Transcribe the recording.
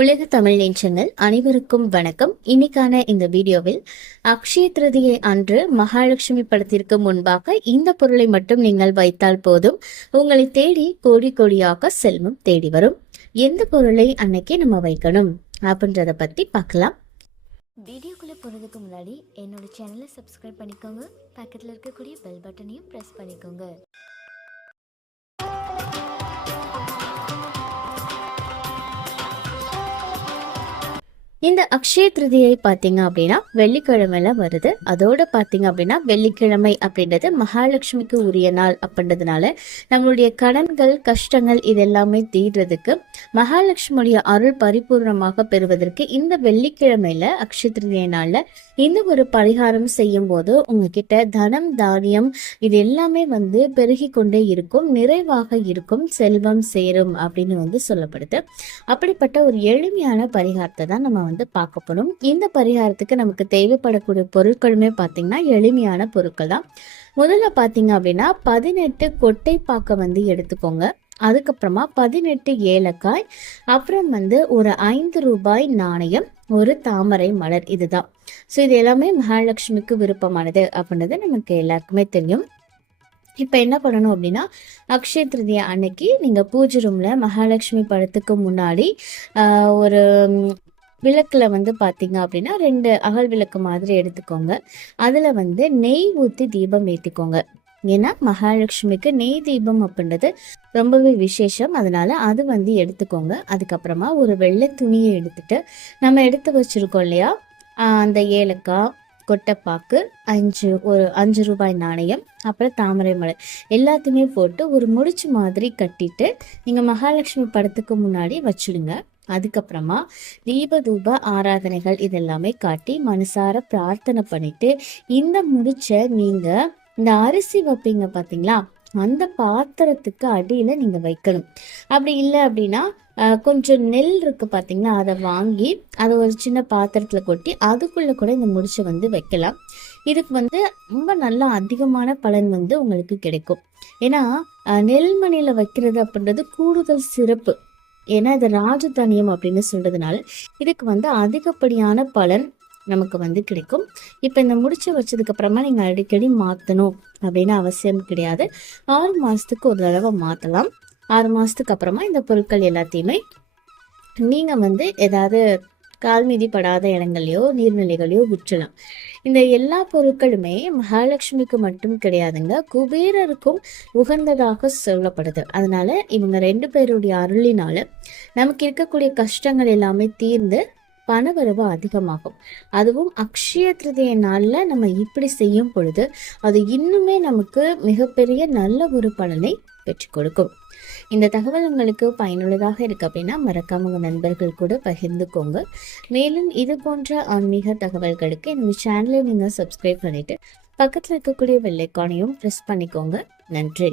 உலக தமிழ் நேற்றங்கள் அனைவருக்கும் வணக்கம். இன்னைக்கான இந்த வீடியோவில் அக்ஷய திருதியை அன்று மகாலட்சுமி படத்திற்கு முன்பாக இந்த பொருளை மட்டும் நீங்கள் வைத்தால் போதும். உங்களை தேடி கோடி கோடியாக செல்வம் தேடி வரும். எந்த பொருளை அன்னைக்கு நம்ம வைக்கணும்? அப்படின்றத பத்தி பார்க்கலாம். வீடியோக்குள்ளே போகிறதுக்கு முன்னாடி என்னோட சேனலை சப்ஸ்கிரைப் பண்ணிக்கோங்க. பக்கத்தில் இருக்கக்கூடிய பெல் பட்டனையும் ப்ரெஸ் பண்ணிக்கோங்க. இந்த அக்ஷய திருதியை பார்த்தீங்க அப்படின்னா வெள்ளிக்கிழமையில வருது. அதோட பார்த்தீங்க அப்படின்னா வெள்ளிக்கிழமை அப்படின்றது மகாலட்சுமிக்கு உரிய நாள் அப்படின்றதுனால நம்மளுடைய கடன்கள் கஷ்டங்கள் இது எல்லாமே தீர்றதுக்கு மகாலட்சுமியுடைய அருள் பரிபூர்ணமாக பெறுவதற்கு இந்த வெள்ளிக்கிழமையில அக்ஷய திருதியை நாளில் இந்த ஒரு பரிகாரம் செய்யும் போது உங்ககிட்ட தனம் தானியம் இது எல்லாமே வந்து பெருகி கொண்டே இருக்கும் நிறைவாக இருக்கும் செல்வம் சேரும் அப்படின்னு வந்து சொல்லப்படுது. அப்படிப்பட்ட ஒரு எளிமையான பரிகாரத்தை தான் நம்ம வந்து பார்க்க போறோம். இந்த பரிகாரத்துக்கு நமக்கு தேவைப்படக்கூடிய பொருட்களுமே பார்த்தீங்கன்னா எளிமையான பொருட்கள் தான். முதல்ல பார்த்தீங்க அப்படின்னா பதினெட்டு கொட்டை பாக்க வந்து எடுத்துக்கோங்க. அதுக்கப்புறமா பதினெட்டு ஏலக்காய் அப்புறம் வந்து ஒரு ஐந்து ரூபாய் நாணயம் ஒரு தாமரை மலர் இதுதான். ஸோ இது எல்லாமே மகாலட்சுமிக்கு விருப்பமானது அப்படின்றது நமக்கு எல்லாருக்குமே தெரியும். இப்போ என்ன பண்ணணும் அப்படின்னா அக்ஷய திருதியை அன்னைக்கு நீங்கள் பூஜை ரூமில் மகாலட்சுமி படத்துக்கு முன்னாடி ஆஹ், ஒரு விளக்கில் வந்து பார்த்தீங்க அப்படின்னா ரெண்டு அகல் விளக்கு மாதிரி எடுத்துக்கோங்க. அதில் வந்து நெய் ஊற்றி தீபம் ஏற்றிக்கோங்க ஏன்னா மகாலட்சுமிக்கு நெய் தீபம் அப்படின்றது ரொம்பவே விசேஷம். அதனால அது வந்து எடுத்துக்கோங்க. அதுக்கப்புறமா ஒரு வெள்ளை துணியை எடுத்துட்டு நம்ம எடுத்து வச்சிருக்கோம் இல்லையா? அந்த ஏலக்காய் கொட்டைப்பாக்கு அஞ்சு ஒரு அஞ்சு ரூபாய் நாணயம் அப்புறம் தாமரை மலர் எல்லாத்தையுமே போட்டு ஒரு முடிச்சு மாதிரி கட்டிட்டு நீங்கள் மகாலட்சுமி படத்துக்கு முன்னாடி வச்சிடுங்க. அதுக்கப்புறமா தீபதூப ஆராதனைகள் இதெல்லாமே காட்டி மனசார பிரார்த்தனை பண்ணிட்டு இந்த முடிச்ச நீங்க இந்த அரிசி வைப்பீங்க பாத்தீங்களா? அந்த பாத்திரத்துக்கு அடியில நீங்க வைக்கணும். அப்படி இல்லை அப்படின்னா கொஞ்சம் நெல் இருக்கு பாத்தீங்களா? அதை வாங்கி அதை ஒரு சின்ன பாத்திரத்துல கொட்டி அதுக்குள்ள கூட இந்த முடிச்சை வந்து வைக்கலாம். இதுக்கு வந்து ரொம்ப நல்லா அதிகமான பலன் வந்து உங்களுக்கு கிடைக்கும். ஏன்னா நெல்மணியில வைக்கிறது அப்படின்றது கூடுதல் சிறப்பு. ஏன்னா இது ராஜதானியம் அப்படின்னு சொல்றதுனால இதுக்கு வந்து அதிகப்படியான பலன் நமக்கு வந்து கிடைக்கும். இப்போ இந்த முடிச்சு வச்சதுக்கு அப்புறமா நீங்க அடிக்கடி மாத்தணும் அப்படின்னு அவசியம் கிடையாது. ஆறு மாசத்துக்கு ஒரு தடவை மாத்தலாம். ஆறு மாசத்துக்கு அப்புறமா இந்த பொருட்கள் எல்லாத்தையுமே நீங்க வந்து ஏதாவது கால் மீதி படாத இடங்கள்லையோ நீர்நிலைகளையோ விற்றலாம் இந்த எல்லா பொருட்களுமே மகாலட்சுமிக்கு மட்டும் கிடையாதுங்க. குபேரருக்கும் உகந்ததாக சொல்லப்படுது. அதனால இவங்க ரெண்டு பேருடைய அருளினால நமக்கு இருக்கக்கூடிய கஷ்டங்கள் எல்லாமே தீர்ந்து பணவரவு அதிகமாகும். அதுவும் அக்ஷய திருதிய நாளில் நம்ம இப்படி செய்யும் பொழுது அது இன்னுமே நமக்கு மிகப்பெரிய நல்ல ஒரு பலனை பெற்றுக் கொடுக்கும். இந்த தகவல் உங்களுக்கு பயனுள்ளதாக இருக்கு அப்படின்னா மறக்காம உங்கள் நண்பர்கள் கூட பகிர்ந்துக்கோங்க. மேலும் இது போன்ற ஆன்மீக தகவல்களுக்கு இந்த சேனலை நீங்கள் சப்ஸ்கிரைப் பண்ணிவிட்டு பக்கத்தில் இருக்கக்கூடிய வெள்ளைக்கானையும் ப்ரெஸ் பண்ணிக்கோங்க. நன்றி.